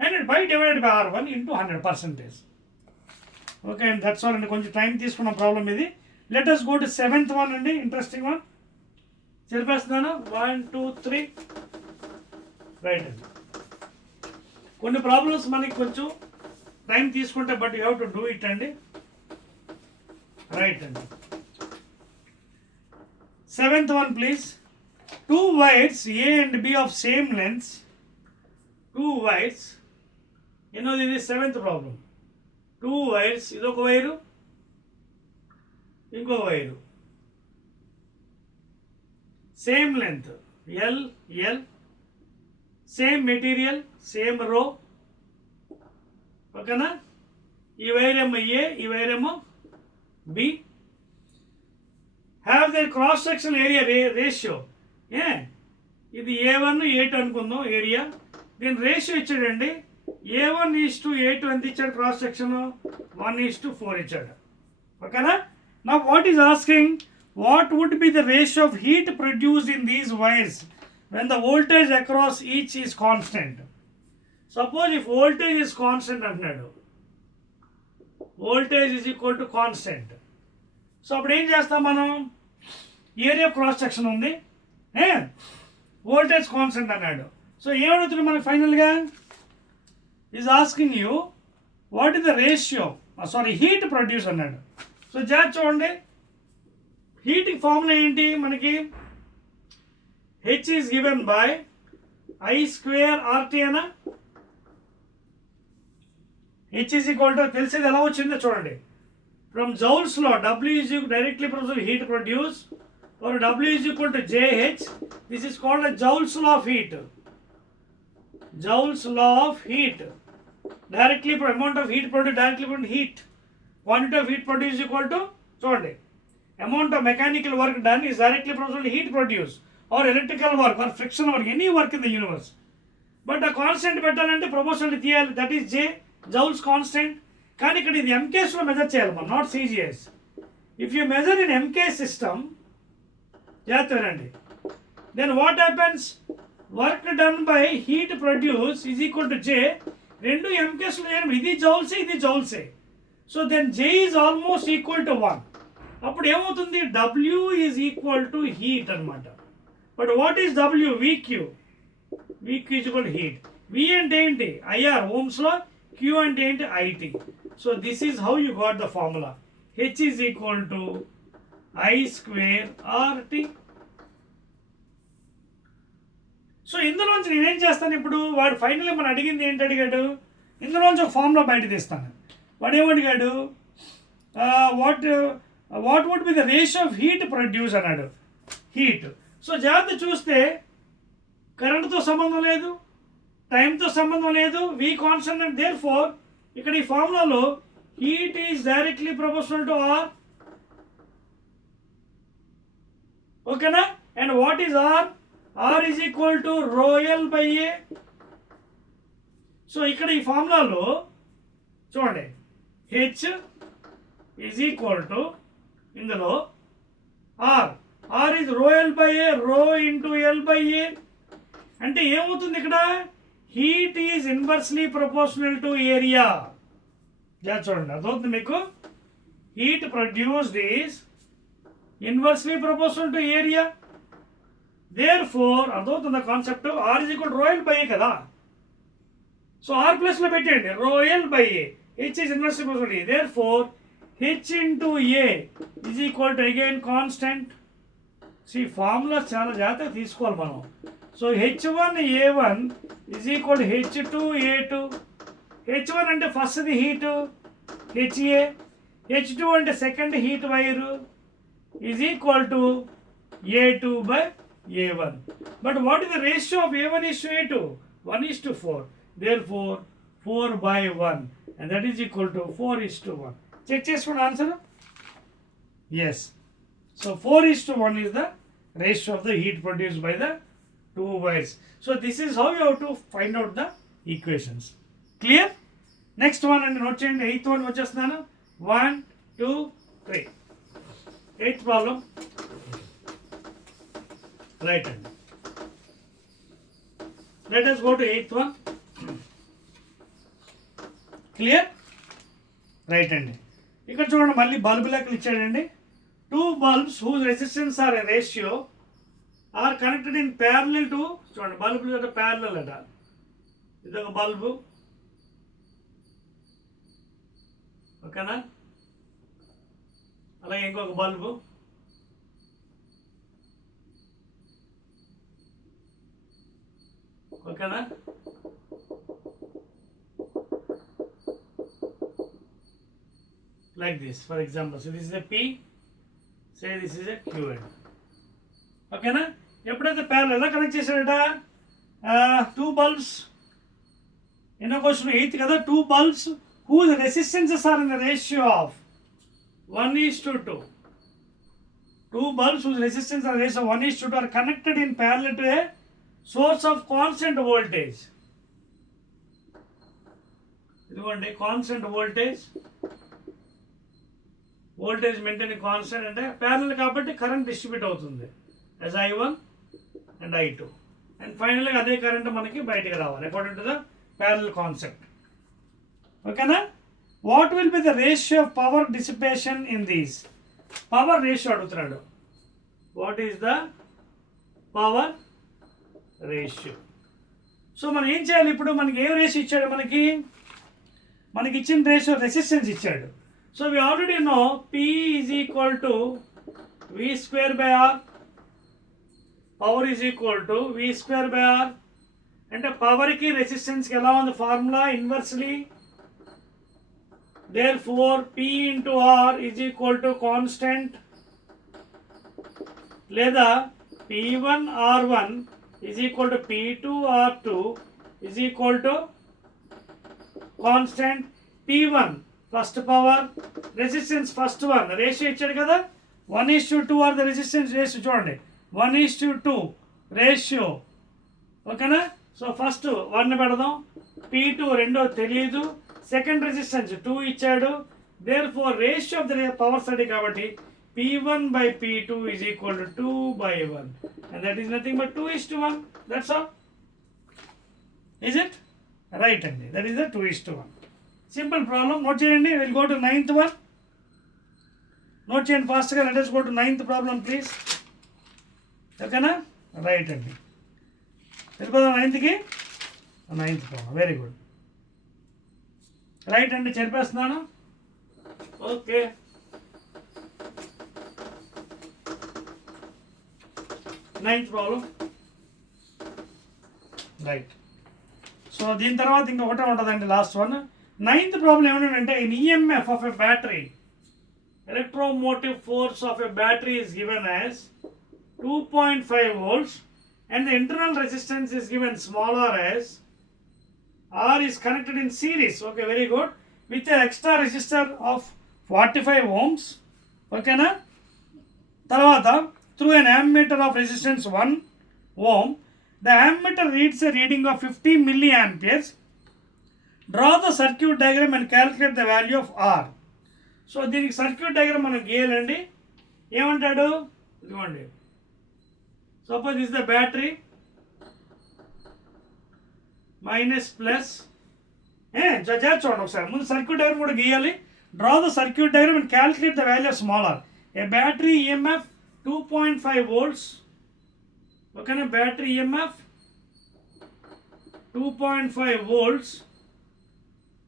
and divided by R1 into 100%. Okay and that's all అండి, కొంచెం టైం తీసుకున్న ప్రాబ్లం ఇది. Let us go to 7th one అండి, ఇంట్రెస్టింగ్ వన్. చెప్పేస్తున్నాను 1 2 3 రైట్ అండి. కొన్ని ప్రాబ్లమ్స్ మనకి కొంచెం టైం తీసుకుంటే but you have to do it అండి. రైట్ అండి. 7th one please. 2 wires A and B of same length. 2 wires. You know this is 7th problem. 2 wires. ఇదొక వైరు, ఇంకో wire, same length L L, same material, same రో, ఓకేనా. ఈ వైరేమో A, ఈ వైరేమో B. Have the cross section area ratio. ఇది A1 A2 అనుకుందాం ఏరియా, దీని రేషియో ఇచ్చాడండి. A1:A2 ఎంత ఇచ్చాడు, క్రాస్ సెక్షన్ 1:4 ఇచ్చాడు, ఓకేనా. నా what is asking, what would be the ratio of heat produced in these wires when the voltage across each is constant. Suppose if voltage is constant అంటున్నాడు, voltage is equal to constant. So అప్పుడు ఏం చేస్తాం మనం, area cross section ఉంది, voltage constant అన్నాడు. So ఏమడుగుతుంది మనకి ఫైనల్గా, is asking you what is the ratio, sorry heat produce అన్నాడు. సో జాగ్రత్త చూడండి, హీట్ ఫార్ములా ఏంటి మనకి, H is given by I² RT అనా. H ఈజ్ ఈక్వల్ టు తెలిసేది ఎలా వచ్చిందో చూడండి, from joules law W is directly proportional to heat produced, or W is equal to JH. This is called a Joule's law of heat. Joule's law of heat. Directly amount of heat produced directly from heat. Quantity of heat produced is equal to, చూడండి, amount of mechanical work done is directly proportional to heat produced, or electrical work or friction work, any work in the universe. But a constant పెట్టాలంటే proportional తీయాలి, that is J, Joule's constant. కానీ ఇక్కడ ఇది ఎంకేస్లో measure చేయాలి మనం, not CGS. If you measure in MK system చేస్తారండి, then what happens, work done by heat produce is equal to J. రెండు ఎంకేస్లో చేయడం, ఇది జౌల్సే ఇది జౌల్సే. So then J is almost equal to 1. అప్పుడు ఏమవుతుంది, W is equal to heat అనమాట. But what is W, VQ. VQ is equal to heat. V అంటే ఏంటి, IR ఓమ్స్లో, Q అంటే ఏంటి, IT. So this is how you got the formula. H is equal to I² RT. So ఇందులోంచి నేనేం చేస్తాను ఇప్పుడు, వాడు ఫైనల్గా మనం అడిగింది ఏంటి అడిగాడు, ఇందులోంచి ఒక ఫార్ములా బయట తీస్తాను. వాడు ఏమడిగాడు, what would be the ratio of heat produce అన్నాడు. హీట్. సో జాగ్రత్త చూస్తే కరెంటుతో సంబంధం లేదు, టైంతో సంబంధం లేదు, V constant and therefore ఇక్కడ ఈ ఫార్ములాలో heat is directly proportional to R. ఓకేనా? And what is R? R is equal to rho L by A. So ఇక్కడ ఈ ఫార్ములాలో చూడండి, హెచ్ ఈజ్ ఈక్వల్ టు ఇందులో R. R is rho L by A, rho into L by ఏ. అంటే ఏమవుతుంది ఇక్కడ, heat is inversely proportional to area. చూడండి, అర్థమవుతుంది మీకు. Heat produced is inversely proportional to area. Therefore అర్థమవుతుంది concept. R is equal rho L by A కదా, so R ప్లస్లో పెట్టండి rho L by A. H is inversely proportional. Therefore H into A is equal to again constant. ఈ formula చాలా జాగ్రత్తగా తీసుకోవాలి మనం. So H1A1 is equal H2A2. H1 అంటే ఫస్ట్ది హీటు HA, H2 అంటే second heat wire is equal to A2 by A1. But what is the ratio of A1 is to A2? 1:4. Therefore 4/1 and that is equal to 4:1. చెక్ చేసుకోండి answer. Yes. So 4:1 is the ratio of the heat produced by the two wires. So this is how you have to find out the equations. Clear? Next one and note చేయండి. 8th one వచ్చేస్తున్నాను. 1, 2, 3. 8th problem. Right hand. Let us go to 8th one. Clear? Right hand. ఇక్కడ చూడండి, మళ్ళీ బల్బు లెక్కలు ఇచ్చాడండి. Two bulbs whose resistance are a ratio are connected in parallel to, చూడండి బల్బులు అంటే ప్యారలల్ అట. ఇదొక బల్బు, ఓకేనా? అలాగే ఇంకొక బల్బు, ఓకేనా? Like this, for example. So this is a P, say this is a Q end. ఓకేనా? ఎప్పుడైతే ప్యారలల్ ఎలా కనెక్ట్ చేశాడట, టూ బల్బ్స్, ఎన్నో క్వశ్చన్ 8th కదా, two bulbs whose resistances are in the ratio of 1:2. Two bulbs whose resistance are ratio of 1:2 are connected in parallel to a source of constant voltage. ఇదిగోండి constant voltage, voltage maintain constant అంటే parallel కాబట్టి current distribute అవుతుంది as I1 and I2. And ఫైనల్గా అదే current మనకి బయటకు రావాలి according to the parallel concept. ఓకేనా? What will be the ratio of power dissipation in these? Power ratio అడుగుతున్నాడు. What is the power ratio? So మనం ఏం చేయాలి ఇప్పుడు? మనకి ఏం రేషియో ఇచ్చాడు? మనకి ఇచ్చిన రేషియో రెసిస్టెన్స్ ఇచ్చాడు. So we already know P is equal to V²/R. Power is equal to V²/R. అంటే పవర్కి రెసిస్టెన్స్కి ఎలా ఉంది ఫార్ములా? Inversely. Therefore P into R is equal to constant, లేదా P1 R1 is equal to P2 R2 is equal to constant. P1 first power, resistance first one, ratio ఇచ్చాడు కదా 1:2 are the resistance ratio. చూడండి 1:2 రేషియో, ఓకేనా? So first 1 పెడదాం, P2 రెండో తెలియదు, second resistance 2 ఇచ్చాడు. Therefore ratio of the power study కాబట్టి P1 by P2 is equal to 2/1 and that is nothing but 2:1. That's all. Is it? Right అండి, that is the 2:1. Simple problem. Note చేయండి. Will go to 9th one. Note చేయండి ఫాస్ట్గా. Let us go to 9th problem please. ఓకేనా? Right అండి, వెళ్ళిపోదాం 9thకి. 9th problem, very good. Right అండి, చెప్పేస్తున్నాను. Okay, ninth problem. Right. So దీని తర్వాత ఇంకొకటే ఉంటుందండి లాస్ట్ వన్. 9th ప్రాబ్లం ఏమంటే in EMF of a battery, electromotive force of a battery is given as 2.5 volts and the internal resistance is given smaller as R is connected in series. Okay, very good. With an extra resistor of 45 ohms. Okay na? Tarvata through an ammeter of resistance 1 ohm, the ammeter reads a reading of 50 milliamperes. Draw the circuit diagram and calculate the value of R. So దీనికి circuit diagram మనం గీయాలండి. ఏమంటాడు, ఇదిగోండి, suppose is the battery minus plus చూడండి ఒకసారి ముందు circuit diagram కూడా గీయాలి. Draw the circuit diagram and calculate the value of smaller. A battery EMF 2.5 volts. ఓకేనా, battery EMF 2.5 volts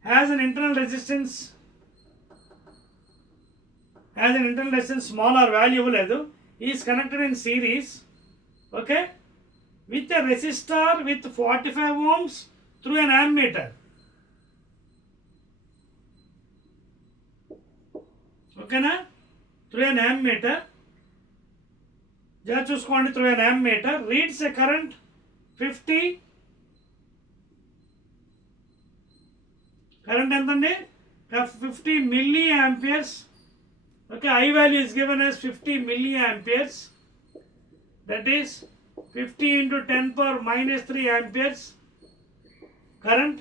has an internal resistance smaller value ledu, is connected in series, okay, with a resistor with 45 ohms through an ammeter. Okay na, through an ammeter, just chuskondi, through an ammeter reads a current 50, current entandi 50 milliamperes. Okay, I value is given as 50 milliamperes, that is 50 into 10 power minus 3 amperes current.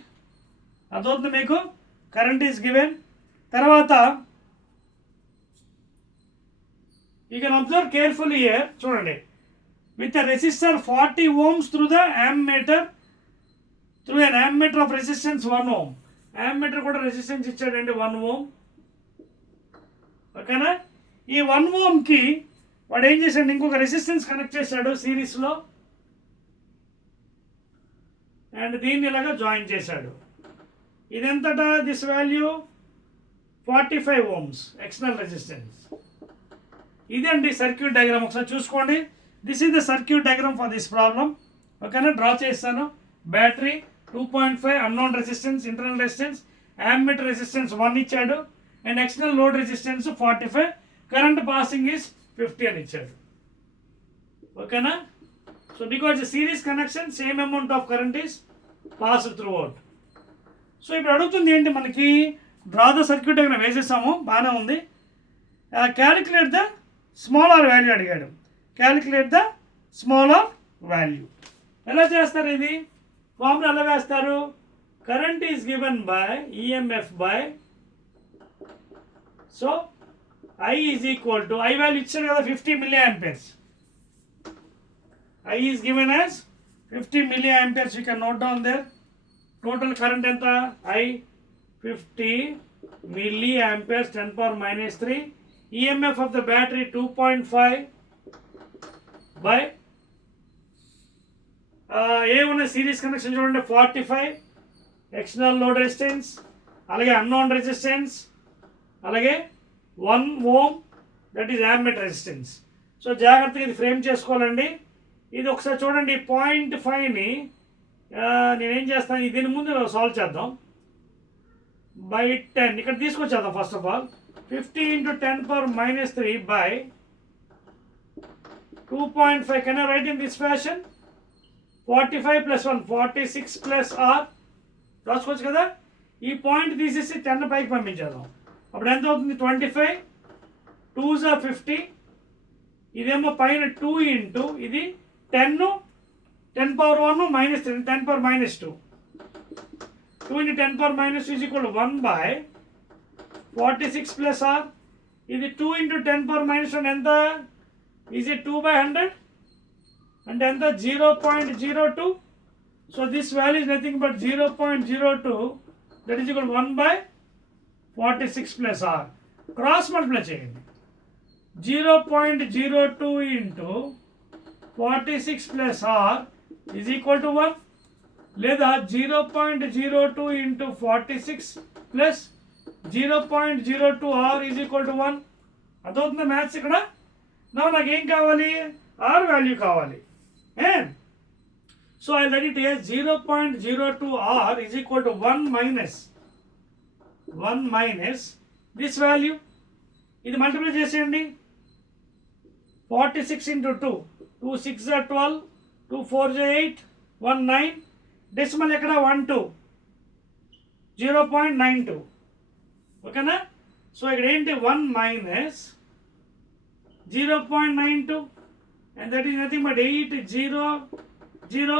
అదొద్దు మీకు, current is given. తర్వాత you can observe carefully here, చూడండి, with a resistor 40 ohms through the ammeter, through an ammeter of resistance 1 ohm. ammeter కూడా రెసిస్టెన్స్ ఇచ్చాడండి 1 ohm. ఓకేనా, ఈ 1 ohmకి వాడు ఏం చేశాడు, ఇంకొక రెసిస్టెన్స్ కనెక్ట్ చేశాడు సిరీస్లో, అండ్ దీన్ని ఇలాగా జాయిన్ చేశాడు. ఇదెంతటా, this value 45 ohms external resistance. ఇదండి సర్క్యూట్ డయాగ్రామ్, ఒకసారి చూసుకోండి. This is the circuit diagram for this problem. ఓకేనా, డ్రా చేస్తాను. Battery 2.5, unknown resistance, internal resistance, ammeter resistance 1 ఇచ్చాడు, and external load resistance 45, current passing is 50 అని ఇచ్చాడు. ఓకేనా, so because series connection same amount of current is passed through out. So ఇప్పుడు అడుగుతుంది ఏంటి మనకి, డ్రా ద సర్క్యూట్ డయాగ్రామ్ వేసేసాము, బాగానే ఉంది. క్యాలిక్యులేట్ ద స్మాలర్ వాల్యూ అడిగాడు. క్యాలిక్యులేట్ ద స్మాలర్ వాల్యూ ఎలా చేస్తారు, ఇది ఫార్ములా ఎలా వేస్తారు, current is given by EMF by, so I is equal to, I value ఇచ్చాడు కదా 50 milliamperes. I is given as 50 milliamperes, you can note down there. Total current ఎంత, I 50 milliamperes 10 power minus 3. EMF of the battery 2.5 by ఏమున్న series connection చూడండి 45, external load resistance, అలాగే unknown resistance, అలాగే 1 ohm, that is ammeter resistance. So జాగ్రత్తగా ఇది ఫ్రేమ్ చేసుకోవాలండి. ఇది ఒకసారి చూడండి, 0.5ని నేనేం చేస్తాను, దీని ముందు సాల్వ్ చేద్దాం. బై 10 ఇక్కడ తీసుకొచ్చేద్దాం. First of all 50 into 10 power minus 3 by 2.5. Can I write in this fashion, 45 plus 1 46 plus r రాసుకోవచ్చు కదా. ఈ పాయింట్ తీసేసి 10 పైకి పంపించేద్దాం. అప్పుడు ఎంత అవుతుంది, 25, 2s are 50, ఇదేమో పైన 2 into ఇది 10, 10 power 1 minus 3, 10 power minus 2, 2 into 10 power minus 2 is equal to 1 by 46 plus r. ఇది 2 into 10 power minus 1 ఎంత, is it 2 by 100 అంటే ఎంత, 0.02. So this value is nothing but 0.02, that is equal to 1 by 46 plus r. క్రాస్ మల్టిప్లై చేయండి. 0.02 into 46 plus r is equal to 1, లేదా 0.02 into 46 plus 0.02 r is equal to 1. అదవుతుంది మ్యాథ్స్ ఇక్కడ. నాకు ఏం కావాలి, r వాల్యూ కావాలి. So I'll write it as 0.02 R is equal to 1 minus this value. ఇది మల్టిప్లై చేసేయండి. 46 into 2, 2 6 are 12, 2 4 are 8, 1 9, డెసిమల్ ఎక్కడ 1 2, 0.92. ఓకేనా? సో ఇక్కడ ఏంటి 1 minus 0.92 and that is nothing but 8 0 0.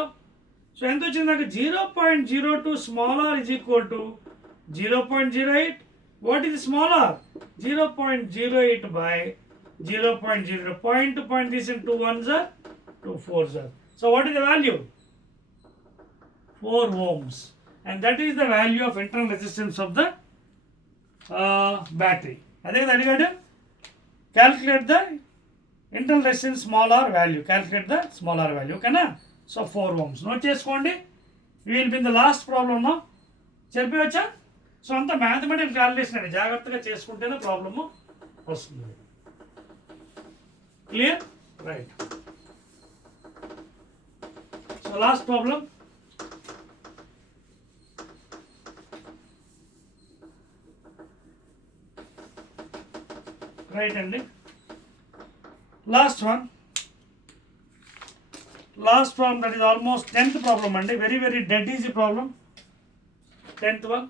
సో ఎంత వచ్చింది నాకు 0.02 small r is equal to 0.08. What is small r? 0.08 by 0.0. Point to point this in 2 ones are 2 4s are. So what is the value? 4 ohms, and that is the value of internal resistance of the battery. అదే కదా అడిగాడు. Calculate the internal resistance small r value. Calculate the small r value. ఓకేనా? సో 4 ohms. Note చేసుకోండి. We will be in the last problem now. చెప్పవచ్చా? So అంత mathematical calculation అండి, జాగ్రత్తగా చేసుకుంటేనే ప్రాబ్లము వస్తుంది. Clear? Right. So last problem. Right అండి. Last one. Last problem, that is almost 10th problem అండి. Very very dead easy problem. 10th one.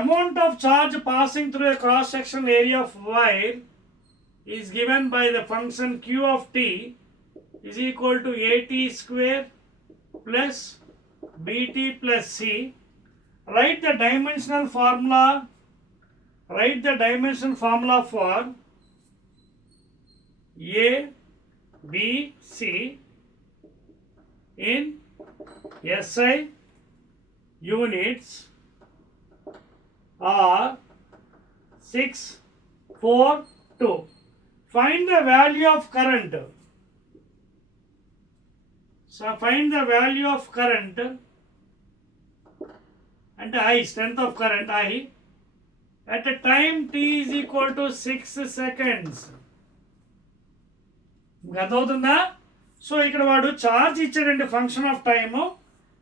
Amount of charge passing through a cross-sectional area of wire is given by the function q of t is equal to at square plus bt plus c. Write the dimensional formula. Write the dimensional formula for a, b, c in SI units are 6 4 2. Find the value of current. So find the value of current and I, strength of current I, at a time t is equal to 6 seconds. అర్థమవుతుందా? So ఇక్కడ వాడు charge ఇచ్చాడండి, function of time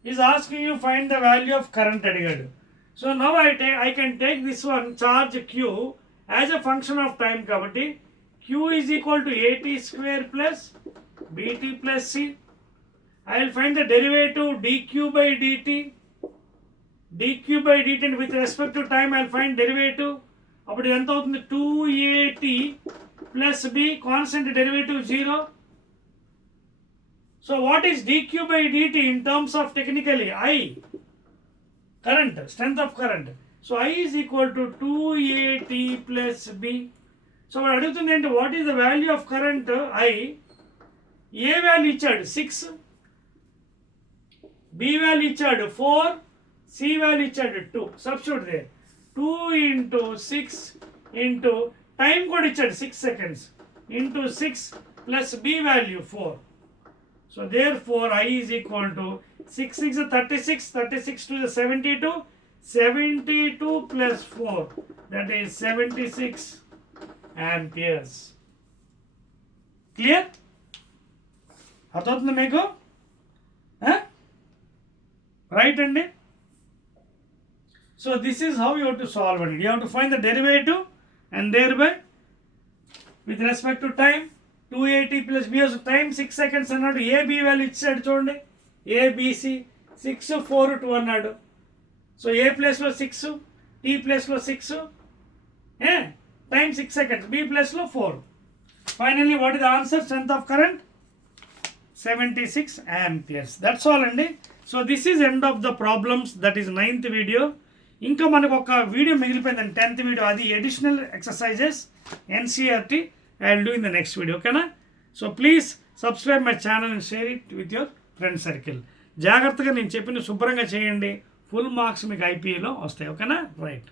is asking you find the value of current అడిగాడు. So now I can take this one charge Q as a function of time కాబట్టి Q is equal to AT square plus BT plus C. I will find the derivative DQ by DT. DQ by DT and with respect to time I will find derivative. అప్పుడు ఎంత అవుతుంది? 2at plus B, constant derivative 0. So what is dq by dt in terms of technically I? Current, strength of current. So I is equal to 2at plus b. So what అడుగుతుంది అంటే what is the value of current I? A value ఇచ్చాడు 6, B value ఇచ్చాడు 4, C value ఇచ్చాడు 2. Substitute there. 2 into 6 into time కూడా ఇచ్చాడు 6 seconds into 6 plus B value 4. So therefore I is equal to 6 6 36, 36 to the 72, 72 plus 4, that is 76 amperes. Clear? అర్థమవుతుంది మీకు? రైట్ అండి. So this is how you have to solve it. You have to find the derivative and thereby with respect to time 280 plus b was time 6 seconds అన్నాడు. A B value ఇచ్చాడు చూడండి, ఏబిసి 6 4 2 అన్నాడు. సో ఏ ప్లేస్లో 6, టీ ప్లేస్లో 6, టైం 6 seconds, B ప్లేస్లో 4. Finally what is the answer? Strength of current 76 amperes. That's all అండి. So this is end of the problems. That is 9th video. ఇంకా మనకు ఒక వీడియో మిగిలిపోయిందండి, 10th వీడియో. అది additional exercises NCERT. I will do in the next video. Okay na? So please subscribe my channel and share it with your friend circle. జాగ్రత్తగా నేను చెప్పిన శుభ్రంగా చేయండి, ఫుల్ మార్క్స్ మీకు ఐపీఏలో వస్తాయి. ఓకేనా? రైట్.